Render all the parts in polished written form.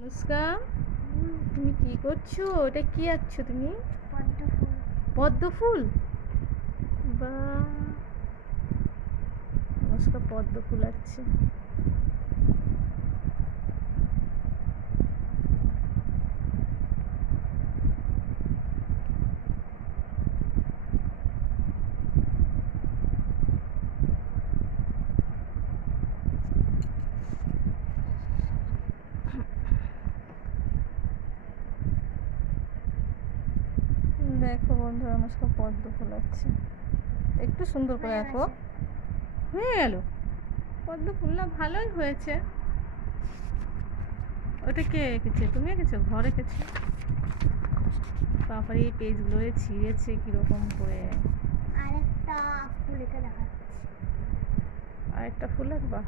অনুষ্কা, তুমি কি করছো? এটা কি আঁকছো তুমি? পদ্ম ফুল। পদ্ম ফুল? বা, অনুষ্কা পদ্ম ফুল আঁকছে। দেখো বন্ধুরা, অনুষ্কা পদ্ম ফুল আঁকছে। একটু সুন্দর করে আঁকো। হয়ে গেল পদ্ম ফুল? না, ভালোই হয়েছে। ওটা কে এঁকেছে? তুমি এঁকেছো? ঘর এঁকেছো? তারপরে এই পেজগুলো ছিঁড়েছে কিরকম করে। আরেকটা ফুল এঁকে দেখাচ্ছি। আরেকটা ফুল আঁকবা?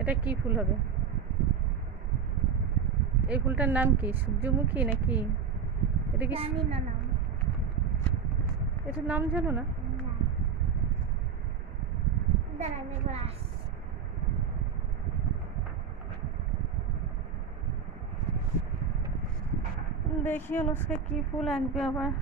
এটা কি ফুল হবে? এই ফুলটার নাম কি? সূর্যমুখী নাকি? এটা কি? জানি না নাম। এটার নাম জানো না? দাঁড়া, আমি একবার আসছি। দেখি অনুষ্কা কি ফুল আঁকবে আবার।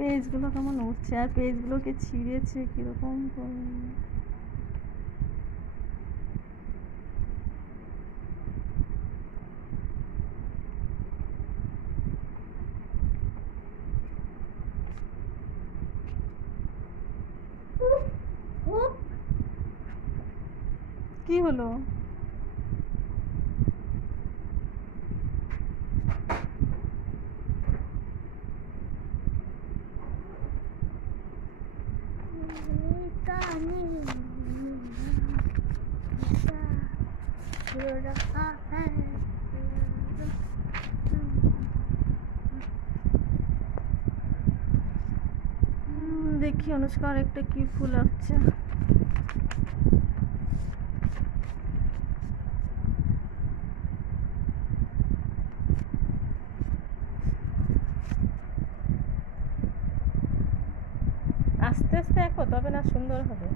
পেজগুলো কেমন উঠছে, আর পেজগুলোকে ছিঁড়েছে কিরকম করে। কি হলো? দেখি অনুষ্কা আরেকটা কি ফুল আঁকছে। আস্তে আস্তে আঁকো, তবে না সুন্দর হবে।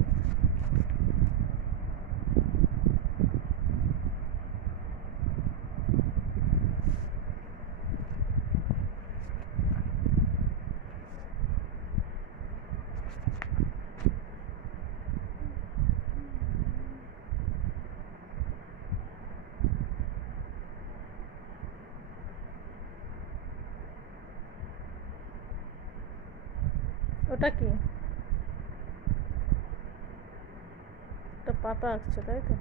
ওটা কি? একটা পাতা আঁকছো তাই তো?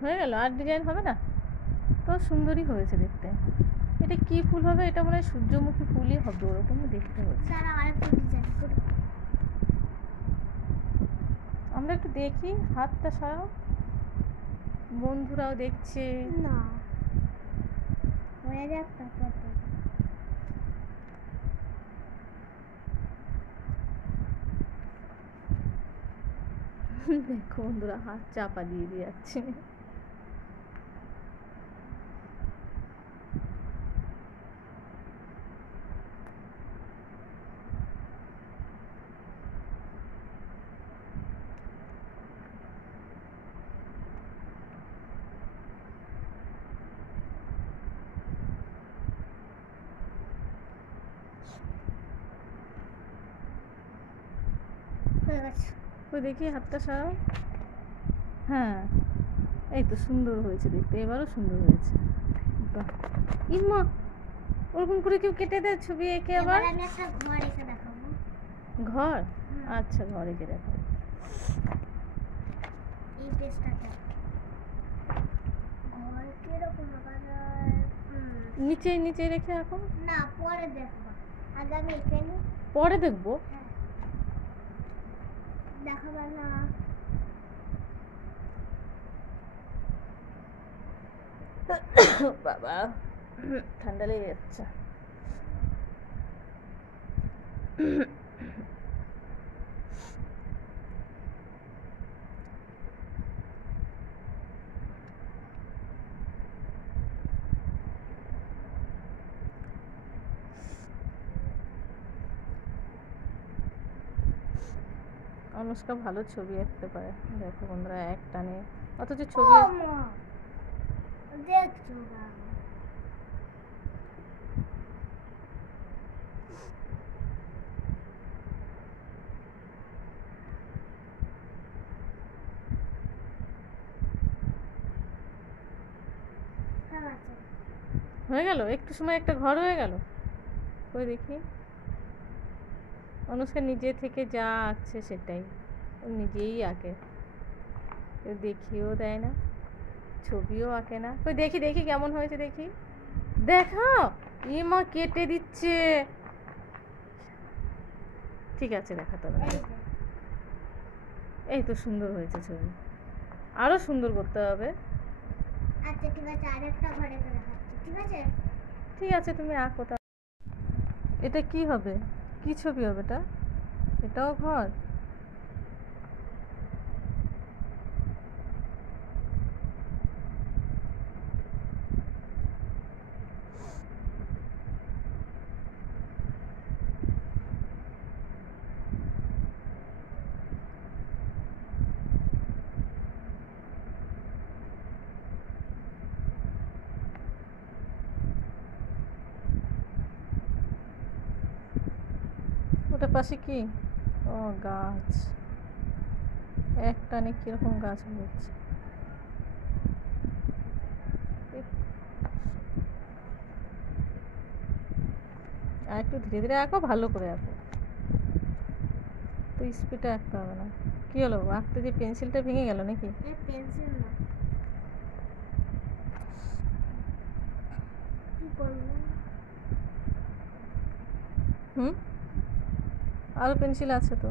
হয়ে গেল? আর ডিজাইন হবে না? তো সুন্দরই হয়েছে দেখতে। এটা কি ফুল হবে? এটা মনে হয় সূর্যমুখী ফুলই হবে, ওরকমই দেখতে হচ্ছে। আমরা একটু দেখি, হাতটা সরাও, বন্ধুরাও দেখছে। না, হয়ে যাক তারপর। দেখো বন্ধুরা, হাত চাপা দিয়ে দিয়ে যাচ্ছে। ওই দেখি হাতটা সরাও। হ্যাঁ, এই তো সুন্দর হয়েছে দেখতে, এবারও সুন্দর হয়েছে। বাহ, ইমা, ওরকম করে কেউ কেটে দেয় ছবি এঁকে আবার? আমি একটা ঘর এঁকে দেখাবো। ঘর? আচ্ছা, ঘর এঁকে দেখাবো। এই পেজটাতে ঘর কিরকম নিচে নিচে রেখে রাখো। না, পরে দেখবো, আগে আমি এঁকে নিই। পরে দেখবো? দেখাবার না। বাবা, ঠান্ডা লেগে যাচ্ছে। অনুষ্কা ভালো ছবি আঁকতে পারে, দেখো বন্ধুরা এক টানে, অথচ ও ছবি মা দেখছো না সব আছে হয়ে গেল, একটু সময় একটা ঘর হয়ে গেল। ওই দেখি অনুষ্কা নিজে থেকে যা আঁকছে সেটাই ও নিজেই আঁকে, কেউ দেখিয়েও দেয় না, ছবিও আঁকে না। ওই দেখি দেখি কেমন হয়েছে দেখি, দেখো মা কেটে দিচ্ছে। ঠিক আছে দেখাতে হবে না। এই যে এই তো সুন্দর হয়েছে ছবি, আরো সুন্দর করতে হবে। আচ্ছা ঠিক আছে আরেকটা ঘরে করে দেখাচ্ছি ঠিক আছে ঠিক আছে তুমি আঁকো তা। এটা কি হবে, কি ছবি হবে এটা? এটাও ঘর? ওটা পাশে কি? ও গাছ, এক টানে কিরকম গাছ হচ্ছে। আর একটু ধীরে ধীরে আঁকো, ভালো করে আঁকো, তো স্পিডে আঁকতে হবে না। কি হলো, আঁকতে যে পেন্সিলটা ভেঙে গেল নাকি? এই পেন্সিল না কি করবো হুম, আরো পেন্সিল আছে তো।